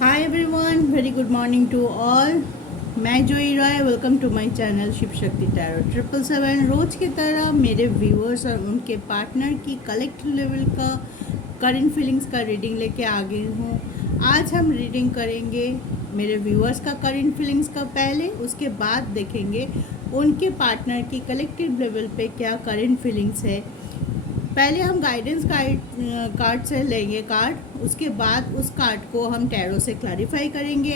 Hi everyone, very good morning to all. मैं Joy Roy, welcome to my channel Shiv Shakti tarot 777। रोज़ की तरह मेरे व्यूअर्स और उनके पार्टनर की कलेक्टिव लेवल का करंट फीलिंग्स का रीडिंग लेके आ गई हूँ। आज हम रीडिंग करेंगे मेरे व्यूअर्स का करंट फीलिंग्स का पहले, उसके बाद देखेंगे उनके पार्टनर की कलेक्टिव लेवल पे क्या करंट फीलिंग्स है। पहले हम गाइडेंस कार्ड से लेंगे कार्ड, उसके बाद उस कार्ड को हम टैरो से क्लैरिफाई करेंगे।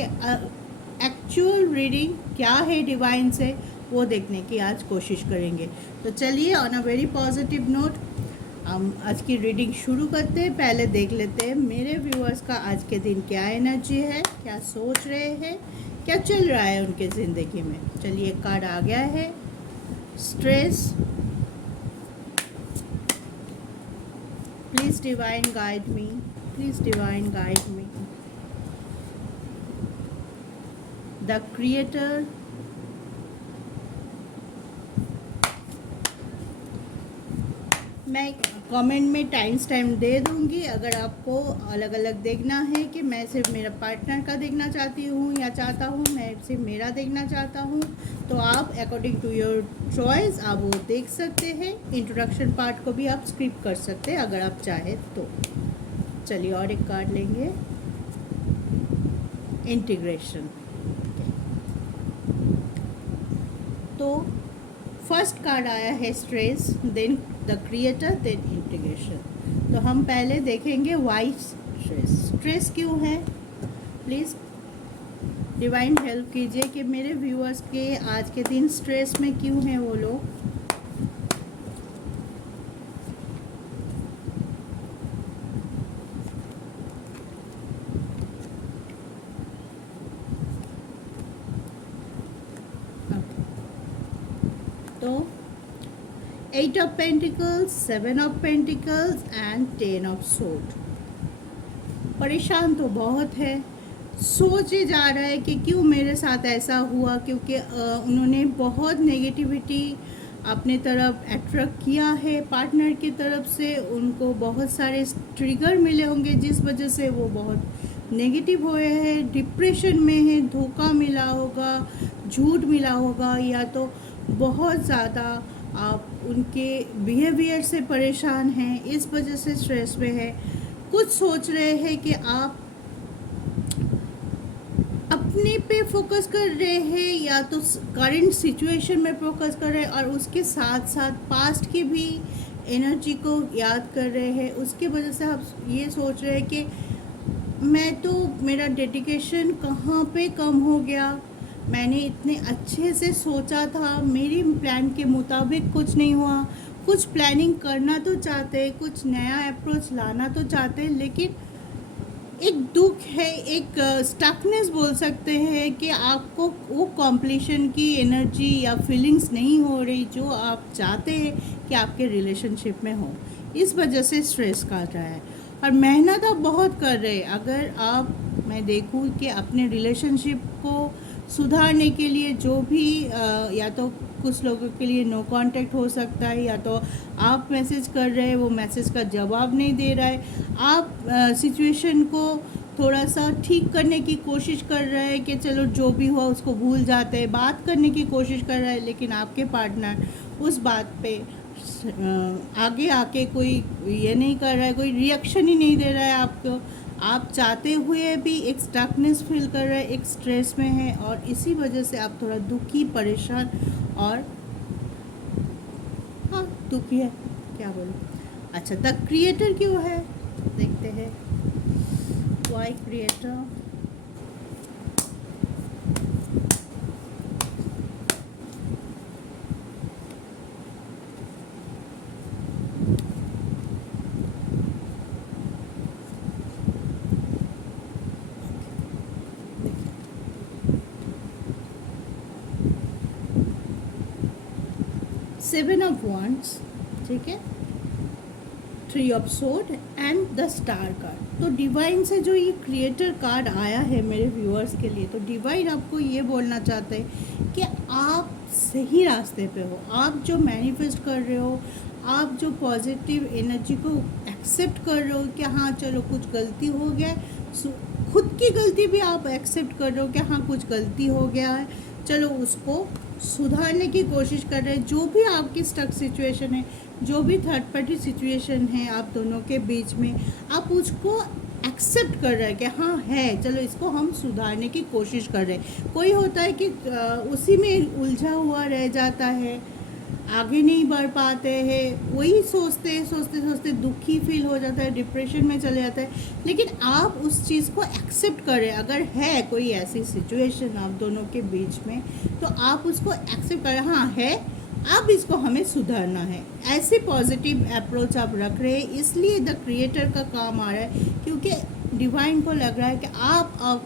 एक्चुअल रीडिंग क्या है डिवाइन से, वो देखने की आज कोशिश करेंगे। तो चलिए, on a very positive note हम आज की रीडिंग शुरू करते हैं। पहले देख लेते हैं मेरे व्यूअर्स का आज के दिन क्या एनर्जी है, क्या सोच रहे हैं, क्या चल रहा है उनके ज़िंदगी में। चलिए, कार्ड आ गया है stress. Please divine guide me. Please divine guide me. The creator. मैं कमेंट में टाइम दे दूंगी। अगर आपको अलग अलग देखना है कि मैं सिर्फ मेरा पार्टनर का देखना चाहती हूँ या चाहता हूँ मैं सिर्फ मेरा देखना चाहता हूँ, तो आप अकॉर्डिंग टू योर चॉइस आप वो देख सकते हैं। इंट्रोडक्शन पार्ट को भी आप स्किप कर सकते हैं अगर आप चाहें तो। चलिए, और एक कार्ड लेंगे, इंटीग्रेशन। तो फर्स्ट कार्ड आया है stress, then the creator, then integration. तो हम पहले देखेंगे वाई स्ट्रेस। स्ट्रेस क्यों है, प्लीज़ डिवाइन हेल्प कीजिए कि मेरे व्यूअर्स के आज के दिन स्ट्रेस में क्यों हैं वो लोग। तो 8 of pentacles, 7 of pentacles and 10 of sword. परेशान तो बहुत है, सोचे जा रहा है कि क्यों मेरे साथ ऐसा हुआ, क्योंकि उन्होंने बहुत नेगेटिविटी अपने तरफ अट्रैक्ट किया है पार्टनर की तरफ से। उनको बहुत सारे ट्रिगर मिले होंगे जिस वजह से वो बहुत नेगेटिव हुए हैं, डिप्रेशन में है, धोखा मिला होगा, झूठ मिला होगा, या तो बहुत ज़्यादा आप उनके बिहेवियर से परेशान हैं, इस वजह से स्ट्रेस में है। कुछ सोच रहे हैं कि आप अपने पे फोकस कर रहे हैं या तो करंट सिचुएशन में फोकस कर रहे हैं, और उसके साथ साथ पास्ट की भी एनर्जी को याद कर रहे हैं। उसके वजह से आप ये सोच रहे हैं कि मैं तो, मेरा डेडिकेशन कहाँ पे कम हो गया, मैंने इतने अच्छे से सोचा था, मेरी प्लान के मुताबिक कुछ नहीं हुआ। कुछ प्लानिंग करना तो चाहते, कुछ नया अप्रोच लाना तो चाहते, लेकिन एक दुख है, एक स्टकनेस बोल सकते हैं कि आपको वो कॉम्प्लीशन की एनर्जी या फीलिंग्स नहीं हो रही जो आप चाहते हैं कि आपके रिलेशनशिप में हो। इस वजह से स्ट्रेस कर रहा है, और मेहनत आप बहुत कर रहे हैं। अगर आप, मैं देखूँ कि अपने रिलेशनशिप को सुधारने के लिए जो भी या तो कुछ लोगों के लिए नो कांटेक्ट हो सकता है, या तो आप मैसेज कर रहे हैं वो मैसेज का जवाब नहीं दे रहा है, आप सिचुएशन को थोड़ा सा ठीक करने की कोशिश कर रहे हैं कि चलो जो भी हुआ उसको भूल जाते हैं, बात करने की कोशिश कर रहा है, लेकिन आपके पार्टनर उस बात पे आगे आके कोई ये नहीं कर रहा है, कोई रिएक्शन ही नहीं दे रहा है आपको। आप चाहते हुए भी एक स्टकनेस फील कर रहे हैं, एक स्ट्रेस में है, और इसी वजह से आप थोड़ा दुखी, परेशान और हाँ दुखी है, क्या बोलूँ। अच्छा, द क्रिएटर क्यों है, देखते हैं why creator. Seven of wands, ठीक है, 3 of sword and the star card. तो डिवाइन से जो ये क्रिएटर कार्ड आया है मेरे व्यूअर्स के लिए, तो डिवाइन आपको ये बोलना चाहते हैं कि आप सही रास्ते पे हो। आप जो मैनिफेस्ट कर रहे हो, आप जो पॉजिटिव एनर्जी को एक्सेप्ट कर रहे हो कि हाँ चलो कुछ गलती हो गया, खुद की गलती भी आप एक्सेप्ट कर रहे हो कि हाँ कुछ गलती हो गया है, चलो उसको सुधारने की कोशिश कर रहे हैं। जो भी आपकी स्टक सिचुएशन है, जो भी थर्ड पार्टी सिचुएशन है आप दोनों के बीच में, आप उसको एक्सेप्ट कर रहे हैं कि हाँ है, चलो इसको हम सुधारने की कोशिश कर रहे हैं। कोई होता है कि उसी में उलझा हुआ रह जाता है, आगे नहीं बढ़ पाते हैं, वही सोचते सोचते सोचते दुखी फील हो जाता है, डिप्रेशन में चले जाता है। लेकिन आप उस चीज़ को एक्सेप्ट करें, अगर है कोई ऐसी सिचुएशन आप दोनों के बीच में, तो आप उसको एक्सेप्ट करें, हाँ है, अब इसको हमें सुधारना है। ऐसे पॉजिटिव अप्रोच आप रख रहे हैं, इसलिए द क्रिएटर का काम आ रहा है, क्योंकि डिवाइन को लग रहा है कि आप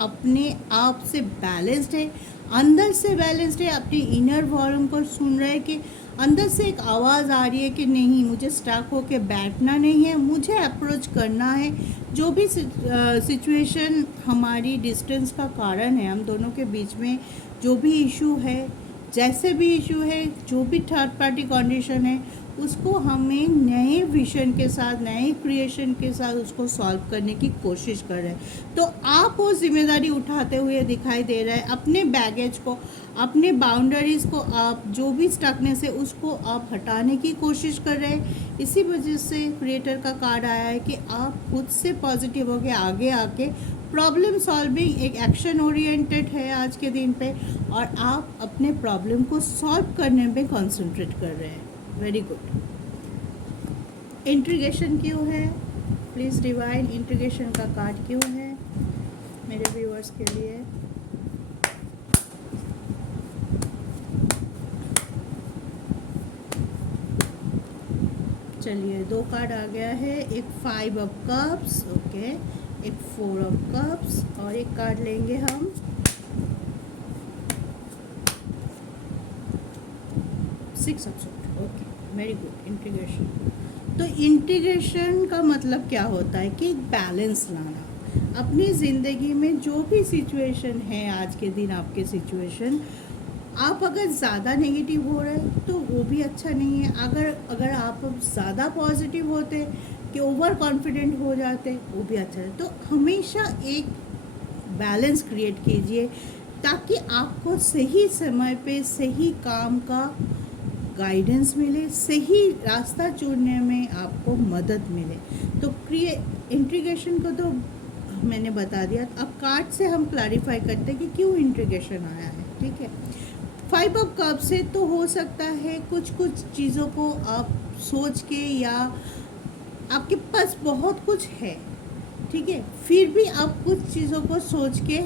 अपने आप से बैलेंस्ड है, अंदर से बैलेंस्ड है, अपने इनर वॉल्यूम को सुन रहे हैं कि अंदर से एक आवाज़ आ रही है कि नहीं, मुझे स्टक होके बैठना नहीं है, मुझे अप्रोच करना है। जो भी सिचुएशन हमारी डिस्टेंस का कारण है, हम दोनों के बीच में जो भी इशू है, जैसे भी इशू है, जो भी थर्ड पार्टी कंडीशन है, उसको हमें नए विजन के साथ, नए क्रिएशन के साथ उसको सॉल्व करने की कोशिश कर रहे हैं। तो आप वो जिम्मेदारी उठाते हुए दिखाई दे रहा है, अपने बैगेज को, अपने बाउंड्रीज़ को, आप जो भी स्टकनेस है उसको आप हटाने की कोशिश कर रहे हैं। इसी वजह से क्रिएटर का कार्ड आया है कि आप खुद से पॉजिटिव होकर आगे आके प्रॉब्लम सॉल्विंग, एक एक्शन ओरिएंटेड है आज के दिन पे, और आप अपने प्रॉब्लम को सॉल्व करने में कंसंट्रेट कर रहे हैं। Very good. इंट्रीगेशन क्यों है? प्लीज़ डिवाइन, इंट्रीगेशन का कार्ड क्यों है मेरे व्यूअर्स के लिए? चलिए, 2 कार्ड आ गया है, एक 5 ऑफ कप्स, ओके, एक 4 ऑफ कप्स, और एक कार्ड लेंगे हम 6 of sword. Okay, very good. Integration, तो इंटीग्रेशन का मतलब क्या होता है कि बैलेंस लाना अपनी ज़िंदगी में। जो भी सिचुएशन है आज के दिन, आपके सिचुएशन, आप अगर ज़्यादा नेगेटिव हो रहे हैं तो वो भी अच्छा नहीं है। अगर आप ज़्यादा पॉजिटिव होते कि ओवर कॉन्फिडेंट हो जाते, वो भी अच्छा है। तो हमेशा एक बैलेंस क्रिएट कीजिए, ताकि आपको सही समय पे सही काम का गाइडेंस मिले, सही रास्ता चुनने में आपको मदद मिले। तो इंटीग्रेशन को तो मैंने बता दिया। अब कार्ड से हम क्लैरिफाई करते हैं कि क्यों इंटीग्रेशन आया है। ठीक है, 5 ऑफ कप से तो हो सकता है कुछ चीज़ों को आप सोच के, या आपके पास बहुत कुछ है, ठीक है, फिर भी आप कुछ चीज़ों को सोच के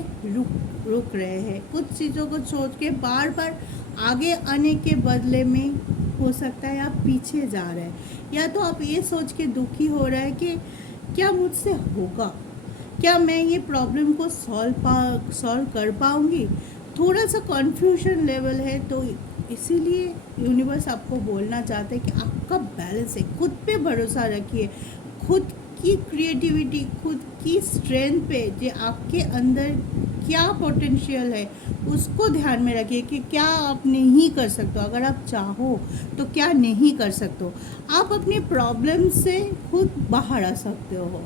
रुक रहे हैं। कुछ चीज़ों को सोच के बार बार आगे आने के बदले में हो सकता है आप पीछे जा रहे हैं, या तो आप ये सोच के दुखी हो रहे हैं कि क्या मुझसे होगा, क्या मैं ये प्रॉब्लम को सॉल्व कर पाऊँगी। थोड़ा सा कन्फ्यूजन लेवल है, तो इसीलिए यूनिवर्स आपको बोलना चाहते हैं कि आपका बैलेंस है। खुद पे भरोसा रखिए, खुद की क्रिएटिविटी, खुद की स्ट्रेंथ पे, जो आपके अंदर क्या पोटेंशियल है उसको ध्यान में रखिए कि क्या आप नहीं कर सकते हो। अगर आप चाहो तो क्या नहीं कर सकते हो। आप अपने प्रॉब्लम से खुद बाहर आ सकते हो,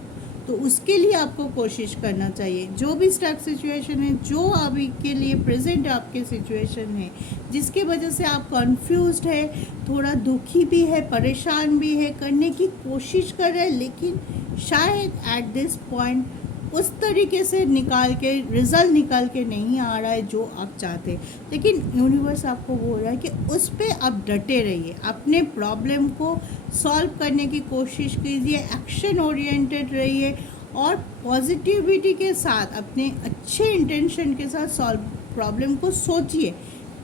तो उसके लिए आपको कोशिश करना चाहिए। जो भी स्टक सिचुएशन है, जो अभी के लिए प्रेजेंट आपके सिचुएशन है, जिसके वजह से आप कंफ्यूज्ड है, थोड़ा दुखी भी है, परेशान भी है, करने की कोशिश कर रहे हैं, लेकिन शायद एट दिस पॉइंट उस तरीके से रिज़ल्ट निकाल के नहीं आ रहा है जो आप चाहते। लेकिन यूनिवर्स आपको बोल रहा है कि उस पर आप डटे रहिए, अपने प्रॉब्लम को सॉल्व करने की कोशिश कीजिए, एक्शन ओरिएंटेड रहिए, और पॉजिटिविटी के साथ, अपने अच्छे इंटेंशन के साथ प्रॉब्लम को सोचिए।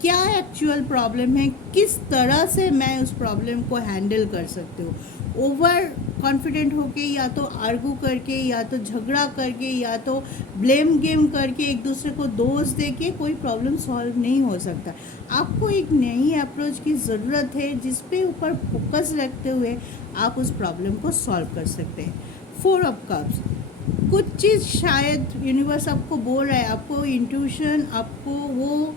क्या एक्चुअल प्रॉब्लम है, किस तरह से मैं उस प्रॉब्लम को हैंडल कर सकती हूँ। ओवर कॉन्फिडेंट होके, या तो आर्गू करके, या तो झगड़ा करके, या तो ब्लेम गेम करके, एक दूसरे को दोष दे के कोई प्रॉब्लम सॉल्व नहीं हो सकता। आपको एक नई अप्रोच की ज़रूरत है, जिस पे ऊपर फोकस रखते हुए आप उस प्रॉब्लम को सॉल्व कर सकते हैं। 4 ऑफ कप्स, कुछ चीज़ शायद यूनिवर्स आपको बोल रहा है, आपको इंट्यूशन, आपको वो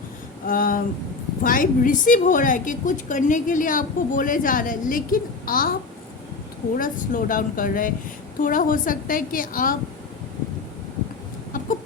वाइब रिसीव हो रहा है कि कुछ करने के लिए आपको बोले जा रहे हैं, लेकिन आप थोड़ा स्लो डाउन कर रहे हैं। थोड़ा हो सकता है कि आप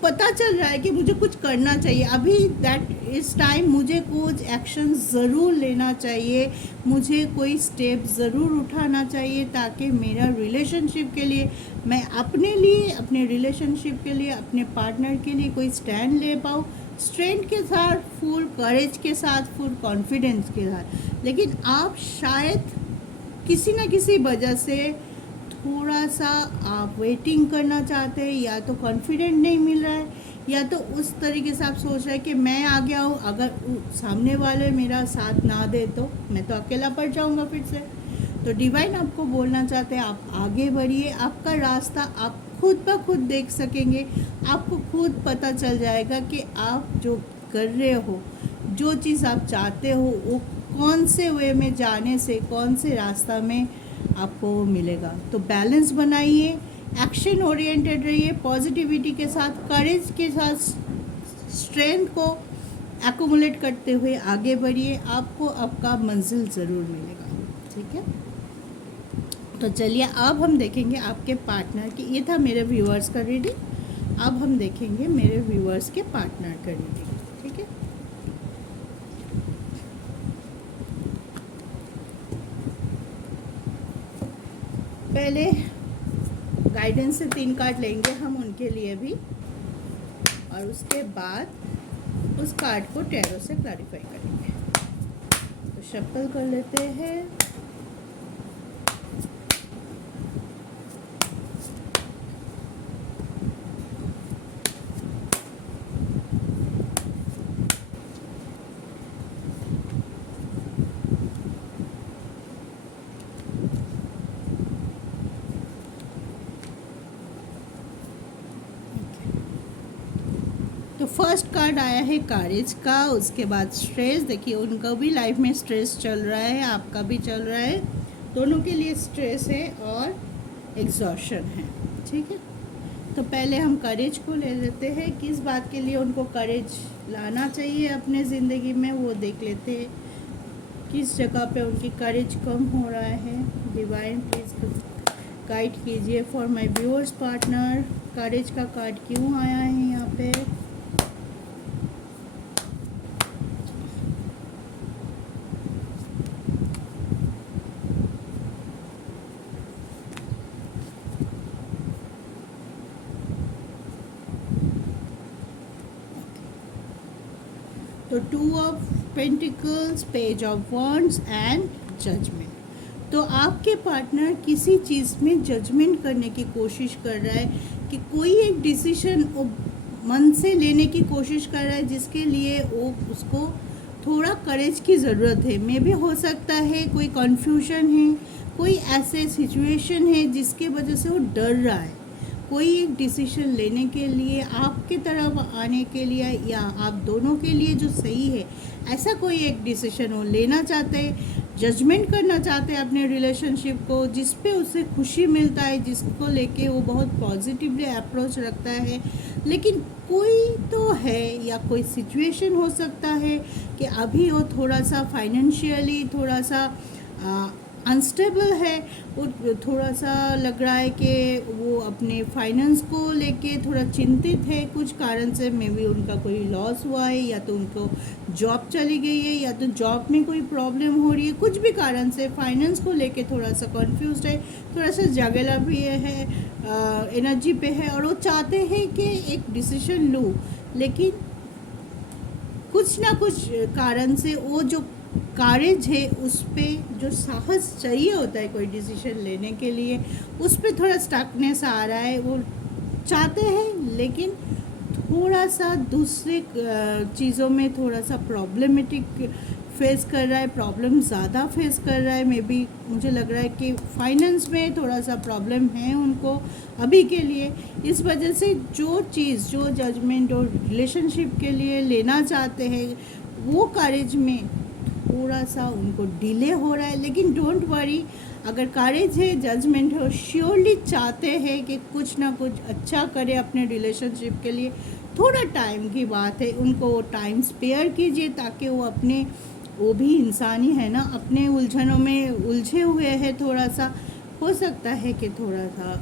पता चल रहा है कि मुझे कुछ करना चाहिए अभी, दैट इस टाइम मुझे कुछ एक्शन ज़रूर लेना चाहिए, मुझे कोई स्टेप ज़रूर उठाना चाहिए ताकि मेरा रिलेशनशिप के लिए, मैं अपने लिए, अपने रिलेशनशिप के लिए, अपने पार्टनर के लिए कोई स्टैंड ले पाऊँ, स्ट्रेंथ के साथ, फुल करेज के साथ, फुल कॉन्फिडेंस के साथ। लेकिन आप शायद किसी न किसी वजह से थोड़ा सा आप वेटिंग करना चाहते हैं, या तो कॉन्फिडेंट नहीं मिल रहा है, या तो उस तरीके से आप सोच रहे हैं कि मैं आ गया हूँ, अगर सामने वाले मेरा साथ ना दे तो मैं तो अकेला पड़ जाऊँगा फिर से। तो डिवाइन आपको बोलना चाहते हैं आप आगे बढ़िए, आपका रास्ता आप खुद ब खुद देख सकेंगे, आपको खुद पता चल जाएगा कि आप जो कर रहे हो, जो चीज़ आप चाहते हो, वो कौन से वे में जाने से, कौन से रास्ता में आपको मिलेगा। तो बैलेंस बनाइए, एक्शन ओरिएंटेड रहिए, पॉजिटिविटी के साथ, करेज के साथ, स्ट्रेंथ को एक्यूमुलेट करते हुए आगे बढ़िए, आपको आपका मंजिल ज़रूर मिलेगा। ठीक है, तो चलिए अब हम देखेंगे आपके पार्टनर की, ये था मेरे व्यूअर्स का रीडिंग, अब हम देखेंगे मेरे व्यूअर्स के पार्टनर का रीडिंग। ठीक है, पहले गाइडेंस से 3 कार्ड लेंगे हम उनके लिए भी, और उसके बाद उस कार्ड को टैरो से क्लैरिफाई करेंगे। तो शफल कर लेते हैं। तो फर्स्ट कार्ड आया है करेज का, उसके बाद स्ट्रेस। देखिए उनका भी लाइफ में स्ट्रेस चल रहा है, आपका भी चल रहा है, दोनों के लिए स्ट्रेस है और एग्जॉशन है। ठीक है, तो पहले हम करेज को ले लेते हैं, किस बात के लिए उनको करेज लाना चाहिए अपने ज़िंदगी में, वो देख लेते हैं किस जगह पे उनकी करेज कम हो रहा है। डिवाइन प्लीज़ गाइड कीजिए for my viewers partner, courage का कार्ड क्यों आया है यहाँ पे। तो 2 of pentacles, page of wands and judgement. तो आपके पार्टनर किसी चीज़ में जजमेंट करने की कोशिश कर रहा है, कि कोई एक डिसीजन वो मन से लेने की कोशिश कर रहा है, जिसके लिए वो उसको थोड़ा करेज की ज़रूरत है। मे भी हो सकता है कोई कन्फ्यूजन है, कोई ऐसे सिचुएशन है जिसके वजह से वो डर रहा है कोई एक डिसीजन लेने के लिए, आपकी तरफ आने के लिए, या आप दोनों के लिए जो सही है ऐसा कोई एक डिसीजन वो लेना चाहते हैं, जजमेंट करना चाहते हैं अपने रिलेशनशिप को, जिस पे उसे खुशी मिलता है, जिसको लेके वो बहुत पॉजिटिवली अप्रोच रखता है। लेकिन कोई तो है या कोई सिचुएशन हो सकता है कि अभी वो थोड़ा सा फाइनेंशियली थोड़ा सा अनस्टेबल है, वो थोड़ा सा लग रहा है कि वो अपने फाइनेंस को लेके थोड़ा चिंतित है, कुछ कारण से मे बी उनका कोई लॉस हुआ है, या तो उनको जॉब चली गई है, या तो जॉब में कोई प्रॉब्लम हो रही है, कुछ भी कारण से फाइनेंस को लेके थोड़ा सा कन्फ्यूज्ड है, थोड़ा सा जगेला भी है, एनर्जी पे है, और वो चाहते हैं कि एक डिसीजन लूँ, लेकिन कुछ ना कुछ कारण से वो जो करेज है, उस पर जो साहस चाहिए होता है कोई डिसीजन लेने के लिए, उस पर थोड़ा स्टकनेस आ रहा है। वो चाहते हैं लेकिन थोड़ा सा दूसरे चीज़ों में थोड़ा सा प्रॉब्लमेटिक फेस कर रहा है, प्रॉब्लम ज़्यादा फेस कर रहा है। मे बी मुझे लग रहा है कि फाइनेंस में थोड़ा सा प्रॉब्लम है उनको अभी के लिए। इस वजह से जो चीज़, जो जजमेंट और रिलेशनशिप के लिए लेना चाहते हैं, वो करेज में थोड़ा सा उनको डिले हो रहा है। लेकिन डोंट वरी, अगर करेज है, जजमेंट है, श्योरली चाहते हैं कि कुछ ना कुछ अच्छा करे अपने रिलेशनशिप के लिए। थोड़ा टाइम की बात है, उनको वो टाइम स्पेयर कीजिए ताकि वो अपने, वो भी इंसान ही है ना, अपने उलझनों में उलझे हुए हैं। थोड़ा सा हो सकता है कि थोड़ा सा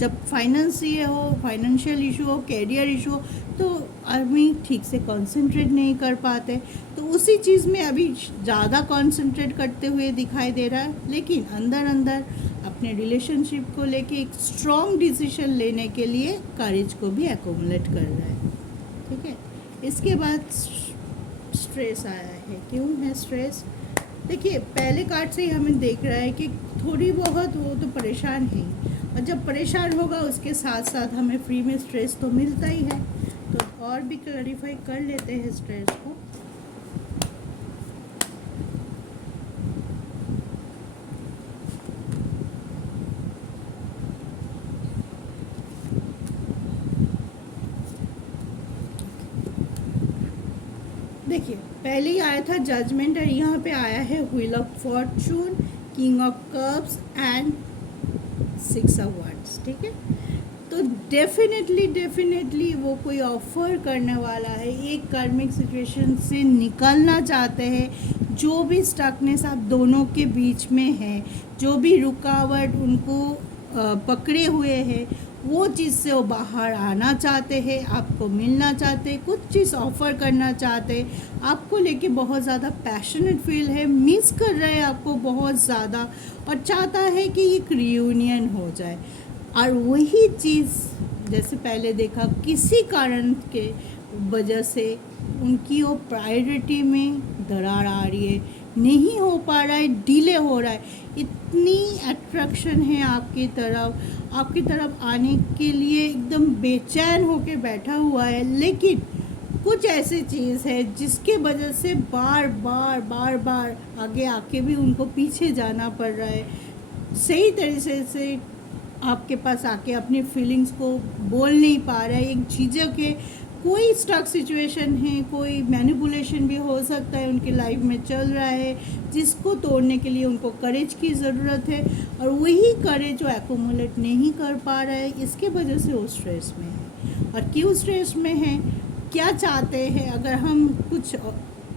जब फाइनेंशियल इशू हो, कैरियर इशू हो, तो आदमी ठीक से कंसंट्रेट नहीं कर पाते। तो उसी चीज़ में अभी ज़्यादा कंसंट्रेट करते हुए दिखाई दे रहा है, लेकिन अंदर अंदर अपने रिलेशनशिप को लेके एक स्ट्रॉन्ग डिसीजन लेने के लिए करेज को भी एक्यूमुलेट कर रहा है। ठीक है, इसके बाद स्ट्रेस आया है। क्यों है स्ट्रेस? देखिए, पहले कार्ड से ही हमें देख रहा है कि थोड़ी बहुत वो तो परेशान है, और जब परेशान होगा उसके साथ साथ हमें फ्री में स्ट्रेस तो मिलता ही है। तो और भी क्लैरिफाई कर लेते हैं स्ट्रेस को। देखिए, पहले ही आया था जजमेंट, और यहाँ पे आया है wheel of Fortune, king of cups and 6 of wands. ठीक है, तो डेफिनेटली वो कोई ऑफर करने वाला है, एक कार्मिक सिचुएशन से निकलना चाहते हैं। जो भी स्टकनेस आप दोनों के बीच में है, जो भी रुकावट उनको पकड़े हुए है, वो चीज़ से वो बाहर आना चाहते हैं, आपको मिलना चाहते हैं, कुछ चीज़ ऑफ़र करना चाहते हैं, आपको लेके बहुत ज़्यादा पैशनेट फील है, मिस कर रहे हैं आपको बहुत ज़्यादा, और चाहता है कि एक रियूनियन हो जाए। और वही चीज़ जैसे पहले देखा, किसी कारण के वजह से उनकी वो प्रायोरिटी में दरार आ रही है, नहीं हो पा रहा है, डिले हो रहा है। इतनी अट्रैक्शन है आपकी तरफ आने के लिए, एकदम बेचैन होके बैठा हुआ है, लेकिन कुछ ऐसी चीज़ है जिसके वजह से बार बार आगे आके भी उनको पीछे जाना पड़ रहा है। सही तरीके से आपके पास आके अपनी फीलिंग्स को बोल नहीं पा रहा है, एक झिझक है, कोई स्टक सिचुएशन है, कोई मैनिपुलेशन भी हो सकता है उनकी लाइफ में चल रहा है, जिसको तोड़ने के लिए उनको करेज की ज़रूरत है, और वही करेज जो एक्यूमुलेट नहीं कर पा रहा है, इसके वजह से वो स्ट्रेस में है। और क्यों स्ट्रेस में है, क्या चाहते हैं? अगर हम कुछ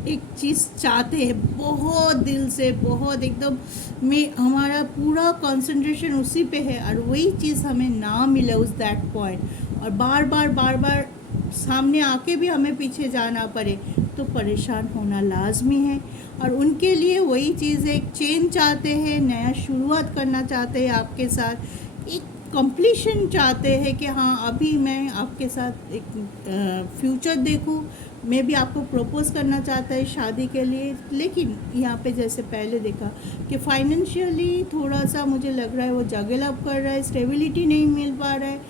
एक चीज़ चाहते हैं बहुत दिल से, बहुत एकदम में हमारा पूरा कंसंट्रेशन उसी पे है, और वही चीज़ हमें ना मिले उस दैट पॉइंट, और बार बार सामने आके भी हमें पीछे जाना पड़े, तो परेशान होना लाजमी है। और उनके लिए वही चीज़ है, एक चेंज चाहते हैं, नया शुरुआत करना चाहते हैं आपके साथ, एक कंप्लीशन चाहते हैं कि हाँ, अभी मैं आपके साथ एक फ्यूचर देखूँ, मैं भी आपको प्रपोज करना चाहता है शादी के लिए। लेकिन यहाँ पे जैसे पहले देखा कि फाइनेंशियली थोड़ा सा मुझे लग रहा है वो जगल अप कर रहा है, स्टेबिलिटी नहीं मिल पा रहा है,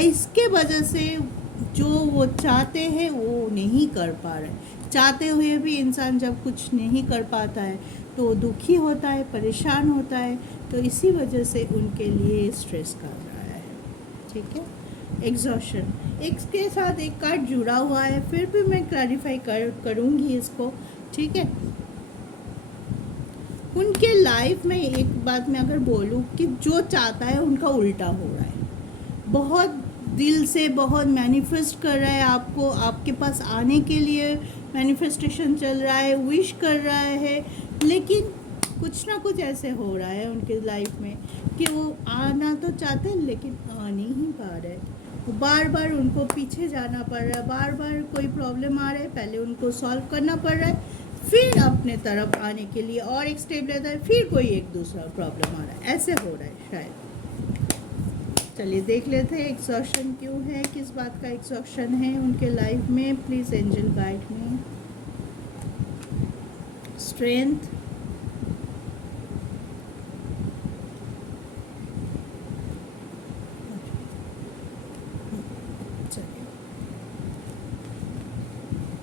इसके वजह से जो वो चाहते हैं वो नहीं कर पा रहे। चाहते हुए भी इंसान जब कुछ नहीं कर पाता है तो दुखी होता है, परेशान होता है, तो इसी वजह से उनके लिए स्ट्रेस कर रहा है। ठीक है, एग्जॉशन इसके साथ एक कार्ड जुड़ा हुआ है, फिर भी मैं क्लैरिफाई करूँगी इसको। ठीक है, उनके लाइफ में एक बात मैं अगर बोलूँ कि जो चाहता है उनका उल्टा हो रहा है, बहुत दिल से बहुत मैनिफेस्ट कर रहा है आपको, आपके पास आने के लिए मैनिफेस्टेशन चल रहा है, विश कर रहा है, लेकिन कुछ ना कुछ ऐसे हो रहा है उनके लाइफ में कि वो आना तो चाहते हैं लेकिन आ नहीं पा रहे। बार बार उनको पीछे जाना पड़ रहा है, बार बार कोई प्रॉब्लम आ रहा है, पहले उनको सॉल्व करना पड़ रहा है, फिर अपने तरफ आने के लिए और एक स्टेप लेता है, फिर कोई एक दूसरा प्रॉब्लम आ रहा है, ऐसे हो रहा है शायद। चलिए देख लेते हैं एग्जॉशन क्यों है, किस बात का एग्जॉशन है उनके लाइफ में। Please angel guide me. Strength,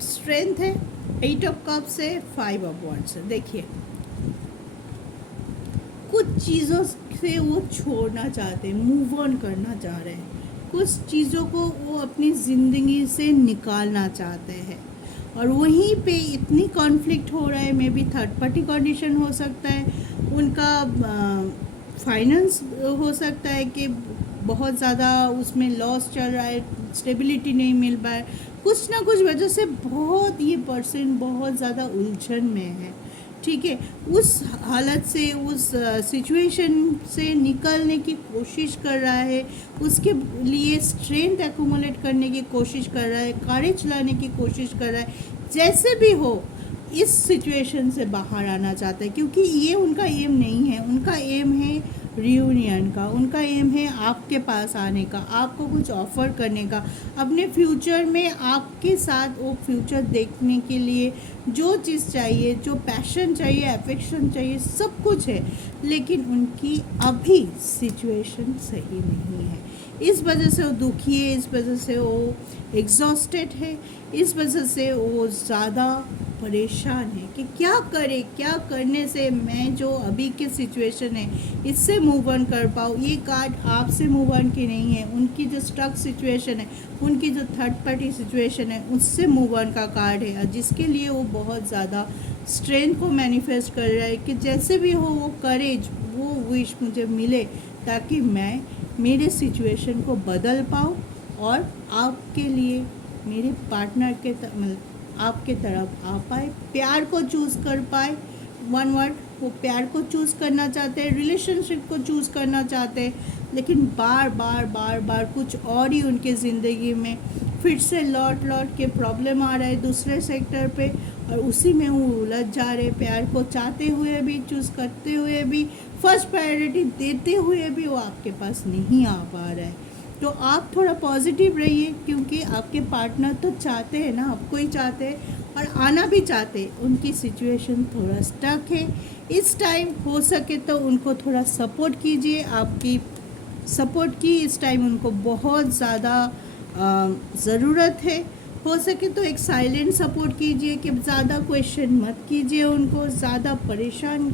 strength है, 8 ऑफ कप से 5 ऑफ वांड्स है। देखिए, कुछ चीज़ों से वो छोड़ना चाहते हैं, मूव ऑन करना चाह रहे हैं, कुछ चीज़ों को वो अपनी ज़िंदगी से निकालना चाहते हैं, और वहीं पे इतनी कॉन्फ्लिक्ट हो रहा है। May be third party condition हो सकता है, उनका फाइनेंस हो सकता है कि बहुत ज़्यादा उसमें लॉस चल रहा है, स्टेबिलिटी नहीं मिल पा है, कुछ ना कुछ वजह से बहुत ये पर्सन बहुत ज़्यादा उलझन में है। ठीक है, उस हालत से, उस सिचुएशन से निकलने की कोशिश कर रहा है, उसके लिए स्ट्रेंथ एक्यूमुलेट करने की कोशिश कर रहा है, करेज लाने की कोशिश कर रहा है, जैसे भी हो इस सिचुएशन से बाहर आना चाहता है, क्योंकि ये उनका एम नहीं है। उनका एम है रियूनियन का, उनका एम है आपके पास आने का, आपको कुछ ऑफ़र करने का, अपने फ्यूचर में आपके साथ वो फ्यूचर देखने के लिए जो चीज़ चाहिए, जो पैशन चाहिए, अफेक्शन चाहिए, सब कुछ है, लेकिन उनकी अभी सिचुएशन सही नहीं है। इस वजह से वो दुखी है, इस वजह से वो एग्जॉस्टेड है, इस वजह से वो ज़्यादा परेशान है कि क्या करे, क्या करने से मैं जो अभी की सिचुएशन है इससे मूव ऑन कर पाऊँ। ये कार्ड आपसे मूव ऑन की नहीं है, उनकी जो स्टक सिचुएशन है, उनकी जो थर्ड पार्टी सिचुएशन है उससे मूव ऑन का कार्ड है, जिसके लिए वो बहुत ज़्यादा स्ट्रेंथ को मैनिफेस्ट कर रहा है कि जैसे भी हो वो करेज, वो विश मुझे मिले ताकि मैं मेरे सिचुएशन को बदल पाऊँ और आपके लिए, मेरे पार्टनर के आपके तरफ आ पाए, प्यार को चूज़ कर पाए। वन वर्ड, वो प्यार को चूज़ करना चाहते हैं, रिलेशनशिप को चूज़ करना चाहते हैं, लेकिन बार बार बार बार कुछ और ही उनके ज़िंदगी में फिर से लौट के प्रॉब्लम आ रहा है दूसरे सेक्टर पे, और उसी में वो उलझ जा रहे। प्यार को चाहते हुए भी, चूज़ करते हुए भी, फर्स्ट प्रायोरिटी देते हुए भी वो आपके पास नहीं आ पा रहा है। तो आप थोड़ा पॉजिटिव रहिए, क्योंकि आपके पार्टनर तो चाहते हैं ना, आपको ही चाहते हैं और आना भी चाहते हैं। उनकी सिचुएशन थोड़ा स्टक है, इस टाइम हो सके तो उनको थोड़ा सपोर्ट कीजिए। आपकी सपोर्ट की इस टाइम उनको बहुत ज़्यादा ज़रूरत है। हो सके तो एक साइलेंट सपोर्ट कीजिए कि ज़्यादा क्वेश्चन मत कीजिए उनको, ज़्यादा परेशान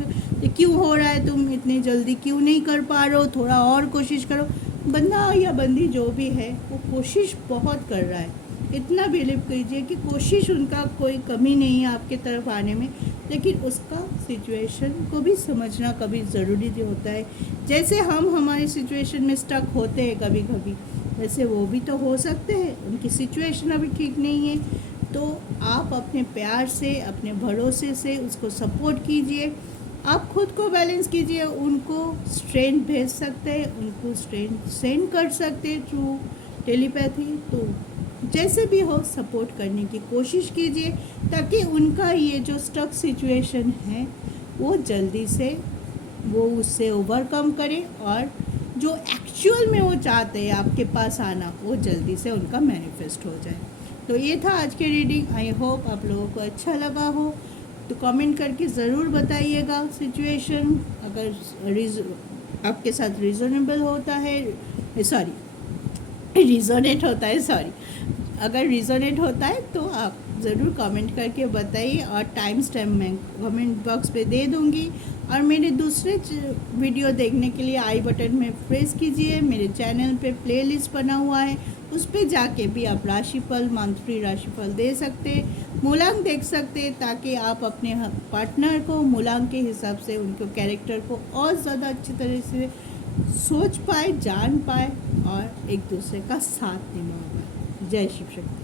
क्यों हो रहा है, तुम इतनी जल्दी क्यों नहीं कर पा रहे हो, थोड़ा और कोशिश करो। बंदा या बंदी जो भी है वो कोशिश बहुत कर रहा है, इतना बिलीव कीजिए कि कोशिश उनका कोई कमी नहीं है आपके तरफ आने में, लेकिन उसका सिचुएशन को भी समझना कभी ज़रूरी होता है। जैसे हम हमारी सिचुएशन में स्टक होते हैं कभी कभी, वैसे वो भी तो हो सकते हैं, उनकी सिचुएशन अभी ठीक नहीं है। तो आप अपने प्यार से, अपने भरोसे से उसको सपोर्ट कीजिए। आप खुद को बैलेंस कीजिए, उनको स्ट्रेंथ भेज सकते हैं, उनको स्ट्रेंथ सेंड कर सकते हैं थ्रू टेलीपैथी। तो जैसे भी हो सपोर्ट करने की कोशिश कीजिए, ताकि उनका ये जो स्टक सिचुएशन है वो जल्दी से वो उससे ओवरकम करे, और जो एक्चुअल में वो चाहते हैं आपके पास आना, वो जल्दी से उनका मैनिफेस्ट हो जाए। तो ये था आज की रीडिंग। आई होप आप लोगों को अच्छा लगा हो, तो कमेंट करके ज़रूर बताइएगा सिचुएशन, अगर आपके साथ रीज़नेबल होता है, सॉरी रिजोनेट होता है, सॉरी अगर रिजोनेट होता है तो आप ज़रूर कमेंट करके बताइए, और टाइम स्टैम्प मैं कमेंट बॉक्स पे दे दूँगी। और मेरे दूसरे वीडियो देखने के लिए आई बटन में प्रेस कीजिए। मेरे चैनल पे प्लेलिस्ट बना हुआ है, उस पर जाके भी आप राशिफल, मंथली राशिफल दे सकते, मूलांक देख सकते, ताकि आप अपने पार्टनर को मूलांक के हिसाब से उनके कैरेक्टर को और ज़्यादा अच्छी तरह से सोच पाए, जान पाए और एक दूसरे का साथ निभा पाए। जय शिव शक्ति।